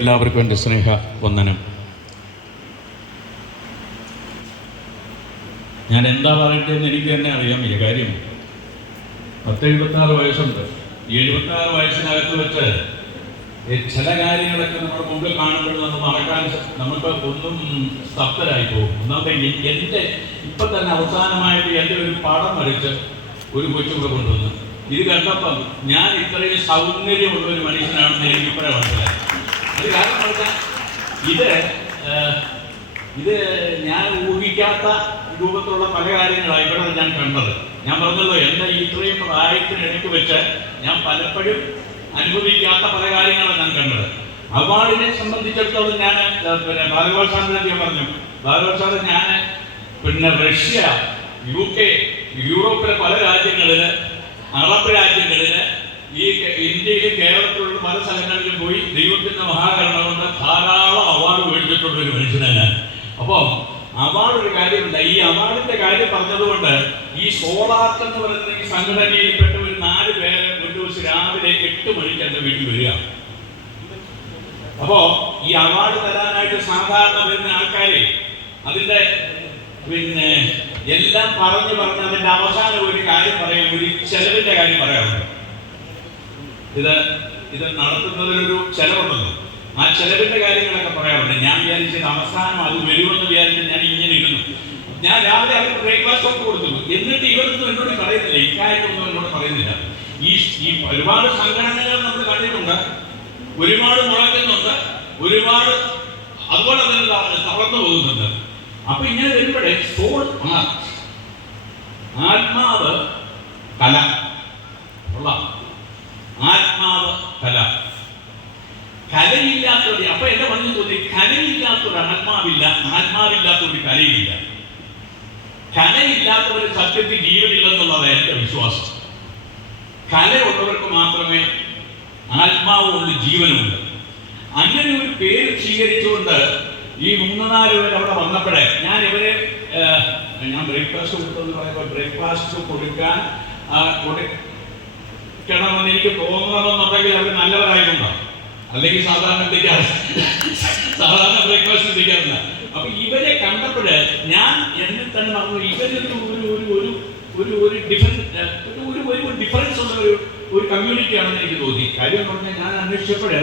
എല്ലാവർക്കും എൻ്റെ സ്നേഹ വന്ദനം. ഞാൻ എന്താ പറയട്ടെന്ന് എനിക്ക് തന്നെ അറിയാൻ വയ്യ. കാര്യം 76 വയസ്സുണ്ട്. ഈ 76 വയസ്സിനകത്ത് വെച്ച് ചില കാര്യങ്ങളൊക്കെ നമ്മുടെ മുമ്പിൽ കാണുമ്പോൾ നമ്മൾ മറക്കാൻ നമുക്ക് ഒന്നും സ്തബ്ധരായി പോകും. ഒന്നാമത്തെ എൻ്റെ ഇപ്പം തന്നെ അവസാനമായിട്ട് എൻ്റെ ഒരു പടം വരച്ച് ഒരു കൊച്ചുകൂടെ കൊണ്ടുവന്നു. ഇത് കണ്ടപ്പം ഞാൻ ഇത്രയും സൗന്ദര്യമുള്ള ഒരു മനുഷ്യനാണെന്ന് എനിക്ക് ഇപ്പോഴാണ് മനസ്സിലായി. അത് കാരണം പറഞ്ഞാൽ ഇത് ഞാൻ ഊഹിക്കാത്ത രൂപത്തിലുള്ള പല കാര്യങ്ങളാണ് ഇവിടെ ഞാൻ കണ്ടത്. ഞാൻ പറഞ്ഞല്ലോ, എൻ്റെ ഇത്രയും പ്രായത്തിനിടയ്ക്ക് വെച്ച് ഞാൻ പലപ്പോഴും അനുഭവിക്കാത്ത പല കാര്യങ്ങളാണ് ഞാൻ കണ്ടത്. അവാർഡിനെ സംബന്ധിച്ചിടത്തോളം ഞാൻ ഭാർഗവ സാറിനെ പറഞ്ഞു, ഭാർഗവ സാറ് ഞാൻ റഷ്യ, UK, യൂറോപ്പിലെ പല രാജ്യങ്ങളിൽ, അറബ് രാജ്യങ്ങളിൽ, ഈ ഇന്ത്യയിലും കേരളത്തിലുള്ള പല സ്ഥലങ്ങളിലും പോയി ദൈവത്തിൻ്റെ മഹാകരുണ കൊണ്ട് ധാരാളം അവാർഡ് മേടിച്ചിട്ടുള്ള ഒരു മനുഷ്യനാണ് ഞാൻ. അപ്പോൾ അവാർഡ് ഒരു കാര്യമില്ല. ഈ അവാർഡിന്റെ കാര്യം പറഞ്ഞതുകൊണ്ട് ഈ സോളാർക്ക് എന്ന് പറയുന്ന ഈ സംഘടനയിൽപ്പെട്ട ഒരു 4 പേര് ഒരു ദിവസം രാവിലെ 8 മണിക്ക് എൻ്റെ വീട്ടിൽ വരിക. അപ്പോ ഈ അവാർഡ് തരാനായിട്ട് സാധാരണ വരുന്ന ആൾക്കാരെ അതിന്റെ എല്ലാം പറഞ്ഞ് അതിന്റെ അവസാനം ഒരു കാര്യം പറയാം, ഒരു ചെലവിന്റെ കാര്യം പറയാറുണ്ട്. ഇത് നടത്തുന്നതിനൊരു ചെലവുണ്ടല്ലോ, ആ ചെലവിന്റെ കാര്യങ്ങളൊക്കെ പറയാറുണ്ട്. ഞാൻ വിചാരിച്ചത് അവസാനം അത് വരുമെന്ന് വിചാരിച്ച് ഞാൻ ഇങ്ങനെ ഇരുന്നു. ഞാൻ രാവിലെ അവർക്ക് ബ്രേക്ക്ഫാസ്റ്റ് ഒക്കെ കൊടുത്തു. എന്നിട്ട് ഇവരൊന്നും എന്നോട് പറയുന്നില്ല, ഇക്കാര്യമൊന്നും എന്നോട് പറയുന്നില്ല. ഈ ഒരുപാട് സംഘടനകൾ നമ്മൾ കണ്ടിട്ടുണ്ട്, ഒരുപാട് മുടക്കുന്നുണ്ട്, ഒരുപാട് അതുപോലെ തന്നെ തളർന്നു പോകുന്നുണ്ട്. അപ്പൊ ഇങ്ങനെ വരുമ്പോഴേ സോൾ ആത്മാവ് കല ഉള്ള ആത്മാവ് കല, കലയില്ലാത്തവര്. അപ്പൊ എന്റെ പറഞ്ഞു തോന്നി, കലയില്ലാത്തൊരു ആത്മാവില്ല, ആത്മാവില്ലാത്തൊരു കലയില്ല. കലയില്ലാത്തവര് സത്യത്തിൽ ജീവനില്ലെന്നുള്ളതാണ് എന്റെ വിശ്വാസം. കലയുള്ളവർക്ക് മാത്രമേ ആത്മാവുകൊണ്ട് ജീവനുണ്ട്. അങ്ങനെ ഒരു പേര് സ്വീകരിച്ചുകൊണ്ട് ഈ 3-4 പേര് അവിടെ വന്നപ്പോഴേ ഞാൻ ബ്രേക്ക്ഫാസ്റ്റ് കൊടുത്തെന്ന് പറയുമ്പോൾ ബ്രേക്ക്ഫാസ്റ്റ് കൊടുക്കണമെന്ന് എനിക്ക് തോന്നണമെന്നുണ്ടെങ്കിൽ അവർ നല്ലവരായതുകൊണ്ടാണ്. അല്ലെങ്കിൽ സാധാരണ ബ്രേക്ക്ഫാസ്റ്റ് എത്തിക്കാറില്ല. അപ്പൊ ഇവരെ കണ്ടപ്പോഴ് ഞാൻ എന്നെ തന്നെ പറഞ്ഞു, ഇവരൊരു ഡിഫറൻസ് ഉള്ള ഒരു കമ്മ്യൂണിറ്റിയാണെന്ന് എനിക്ക് തോന്നി. കാര്യം പറഞ്ഞാൽ ഞാൻ അന്വേഷിച്ചപ്പോഴ്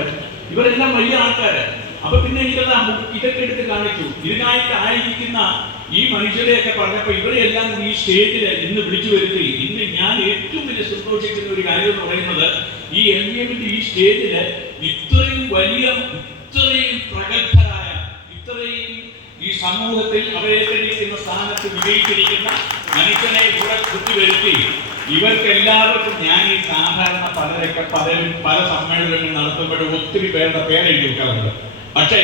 ഇവരെല്ലാം വലിയ ആൾക്കാര്. അപ്പൊ പിന്നെ എനിക്കെല്ലാം ഇതൊക്കെ എടുത്ത് കാണിച്ചു. ഇതിനായിട്ട് ആയിരിക്കുന്ന ഈ മനുഷ്യരെയൊക്കെ പറഞ്ഞപ്പോൾ ഇവരെല്ലാം ഈ സ്റ്റേജിൽ ഇന്ന് വിളിച്ചു വരുത്തി. ഇന്ന് ഞാൻ ഏറ്റവും വലിയ സന്തോഷിക്കുന്ന ഒരു കാര്യം എന്ന് പറയുന്നത്, ഈ LVMന്റെ ഈ സ്റ്റേജില് ഇത്രയും വലിയ, ഇത്രയും പ്രഗത്ഭരായ, ഇത്രയും ഈ സമൂഹത്തിൽ അവരേറ്റിരിക്കുന്ന സ്ഥാനത്ത് വിജയിച്ചിരിക്കുന്ന മനുഷ്യനെ ഇവിടെ കുത്തിവരുത്തി ഇവർക്ക് എല്ലാവർക്കും ഞാൻ ഈ സാധാരണ പലരും പല സമ്മേളനങ്ങൾ നടത്തുമ്പോഴും ഒത്തിരി പേരുടെ പേരെഴുതി വെക്കാറുണ്ട്. പക്ഷേ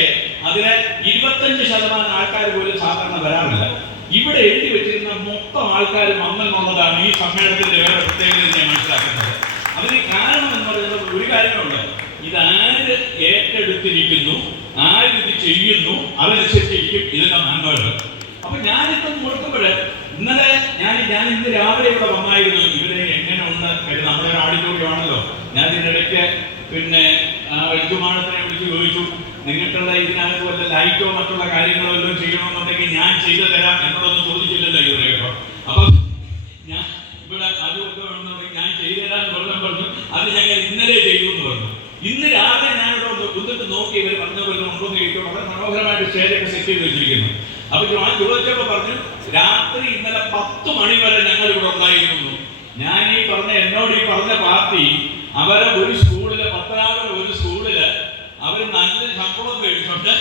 അതിന് 25% ആൾക്കാർ പോലും സാധാരണ വരാറില്ല. ഇവിടെ എഴുതി വെച്ചിരുന്ന മൊത്തം ആൾക്കാർ വന്നെന്നുള്ളതാണ് ഈ സമ്മേളനത്തിന്റെ വേറെ പ്രത്യേകത ഞാൻ മനസ്സിലാക്കുന്നത്. അതിന് കാരണം എന്ന് പറയുന്നത് ഒരു കാര്യമുണ്ട്, ഇതാര് ഏറ്റെടുത്തിരിക്കുന്നു, ആരിത് ചെയ്യുന്നു, അതനുസരിച്ചിരിക്കും ഇതിന്റെ നന്മകൾ. അപ്പൊ ഞാനിപ്പം നോക്കുമ്പോഴ് ഇന്നലെ ഞാൻ ഇന്ന് രാവിലെ ഇവിടെ വന്നായിരുന്നു. ഇവരെ എങ്ങനെ ഒന്ന് നമ്മുടെ ഒരു ഓഡിറ്റോറിയം ആണല്ലോ. ഞാൻ ഇതിനിടയ്ക്ക് എഴുത്തുമാണത്തിനെ വിളിച്ച് ചോദിച്ചു, നിങ്ങൾക്കുള്ള ഇതിനകത്ത് വല്ല ലൈറ്റോ മറ്റുള്ള കാര്യങ്ങളോ എല്ലാം ചെയ്യണമെന്നുണ്ടെങ്കിൽ ഞാൻ ചെയ്തു തരാം എന്നോടൊന്നും ചോദിച്ചില്ലല്ലോ ഇവരെ കേട്ടോ. അപ്പൊ ഞാൻ ഇവിടെ അതുമൊക്കെ വേണമെന്നുണ്ടെങ്കിൽ ഞാൻ ചെയ്തു തരാമെന്ന് പറഞ്ഞു. അത് ഞങ്ങൾ ഇന്നലെ ചെയ്തു എന്ന് പറഞ്ഞു. ഇന്ന് രാവിലെ ഞാനിവിടെ വന്നിട്ട് നോക്കി ഇവർ പറഞ്ഞ പോലെ ഉണ്ടോന്ന് ചോദിക്കും. വളരെ മനോഹരമായിട്ട് സ്റ്റേജൊക്കെ സെറ്റ് ചെയ്ത് വെച്ചിരിക്കുന്നു. അപ്പൊ ഞാൻ ചോദിച്ചപ്പോ പറഞ്ഞു, രാത്രി ഇന്നലെ 10 മണി വരെ ഞങ്ങൾ ഇവിടെ ഉണ്ടായിരുന്നു. ഞാൻ എന്നോട് ഈ പറഞ്ഞ പാർട്ടി അവരെ ഒരു സ്കൂളില്, പത്തനാപുരം ഒരു സ്കൂളില് അവർ നല്ല ശമ്പളം മേടിച്ചോണ്ട്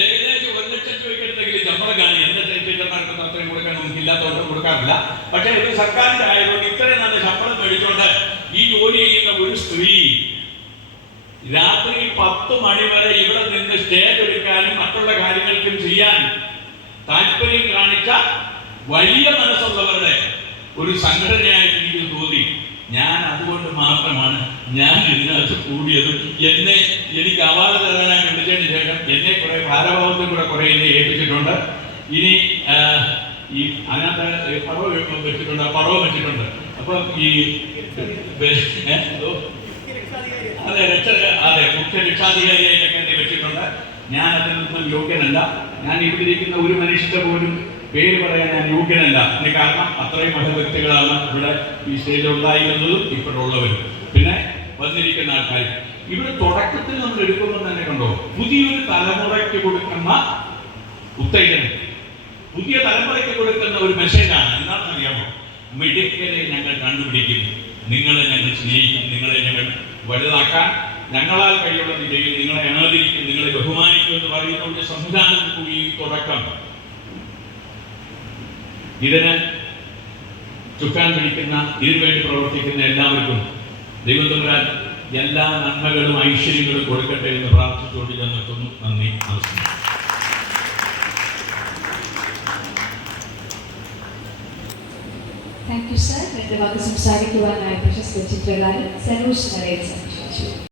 ഏകദേശം 1 ലക്ഷം രൂപയ്ക്കെടുത്തെങ്കിലും ശമ്പളം കാണി. എന്റെ ടീച്ചർമാർക്ക് അത്രയും കൊടുക്കാൻ നമുക്ക് ഇല്ലാത്തവർക്ക് കൊടുക്കാറില്ല. പക്ഷെ ഒരു സർക്കാരിന്റെ ആയതുകൊണ്ട് ഇത്രയും നല്ല ശമ്പളം മേടിച്ചോണ്ട് ഈ ജോലി ചെയ്യുന്ന ഒരു സ്ത്രീ രാത്രി 10 മണി വരെ ഇവിടെ നിന്ന് സ്റ്റേജ് എടുക്കാനും മറ്റുള്ള കാര്യങ്ങൾക്കും ചെയ്യാൻ താല്പര്യം കാണിച്ച വലിയ മനസ്സുള്ളവരുടെ ഒരു സംഘടനയായിട്ട് എനിക്ക് തോന്നി. ഞാൻ അതുകൊണ്ട് മാത്രമാണ് ഞാൻ ഇതിനകത്ത് കൂടിയതും. എനിക്ക് അവാർഡ് തരാനായിട്ട് വിളിച്ചതിന് ശേഷം എന്നെ കുറെ ഭാരവാഹത്തിൽ കൂടെ കുറെ എന്നെ ഏൽപ്പിച്ചിട്ടുണ്ട്. ഇനി ഈ അതിനകത്ത് പടവും വെച്ചിട്ടുണ്ട്, പടവും വെച്ചിട്ടുണ്ട്. അപ്പം ഈ അതെ മുഖ്യ രക്ഷാധികാരിയായിട്ടൊക്കെ എന്നെ വെച്ചിട്ടുണ്ട്. ഞാൻ അതിൽ നിന്നും യോഗ്യനല്ല. ഞാൻ ഇവിടെ ഇരിക്കുന്ന ഒരു മനുഷ്യന്റെ പോലും പേര് പറയാൻ ഞാൻ യോഗ്യനല്ല. അതിന് കാരണം അത്രയും മഹത് വ്യക്തികളാണ് ഇവിടെ ഈ സ്റ്റേജിൽ ഉണ്ടായിരുന്നതും ഇപ്പോഴുള്ളവരും പിന്നെ വന്നിരിക്കുന്ന ആൾക്കാർ. ഇവിടെ തുടക്കത്തിൽ നമ്മൾ എടുക്കുമ്പോൾ തന്നെ കണ്ടോ, പുതിയൊരു തലമുറയ്ക്ക് കൊടുക്കുന്ന ഉത്തേജനം, പുതിയ തലമുറയ്ക്ക് കൊടുക്കുന്ന ഒരു മെസ്സേജാണ്. എന്താണെന്ന് അറിയാമോ? മിടുക്കരെ ഞങ്ങൾ കണ്ടുപിടിക്കും, നിങ്ങളെ ഞങ്ങൾ സ്നേഹിക്കും, നിങ്ങളെ ഞങ്ങൾ വലുതാക്കാൻ ഞങ്ങളാൽ കഴിയുള്ള നിലയിൽ നിങ്ങളെ ആദരിക്കും, നിങ്ങളെ ബഹുമാനിക്കും എന്ന് പറയുന്ന ഒരു സംവിധാനം കൂടി തുടക്കം. ഇതിന് ചുക്കാൻ പിടിക്കുന്ന, ഇതിനുവേണ്ടി പ്രവർത്തിക്കുന്ന എല്ലാവർക്കും ദൈവം തമ്പുരാൻ എല്ലാ നന്മകളും ഐശ്വര്യങ്ങളും കൊടുക്കട്ടെ എന്ന് പ്രാർത്ഥിച്ചുകൊണ്ട് ഞാൻ നിർത്തുന്നു. നന്ദി, നമസ്കാരം. Thank you sir. രണ്ട് വാക്ക് സംസാരിക്കുവാനായി പ്രശസ്ത ചിത്രകാരൻ സനോജ് നരേൻ സർ.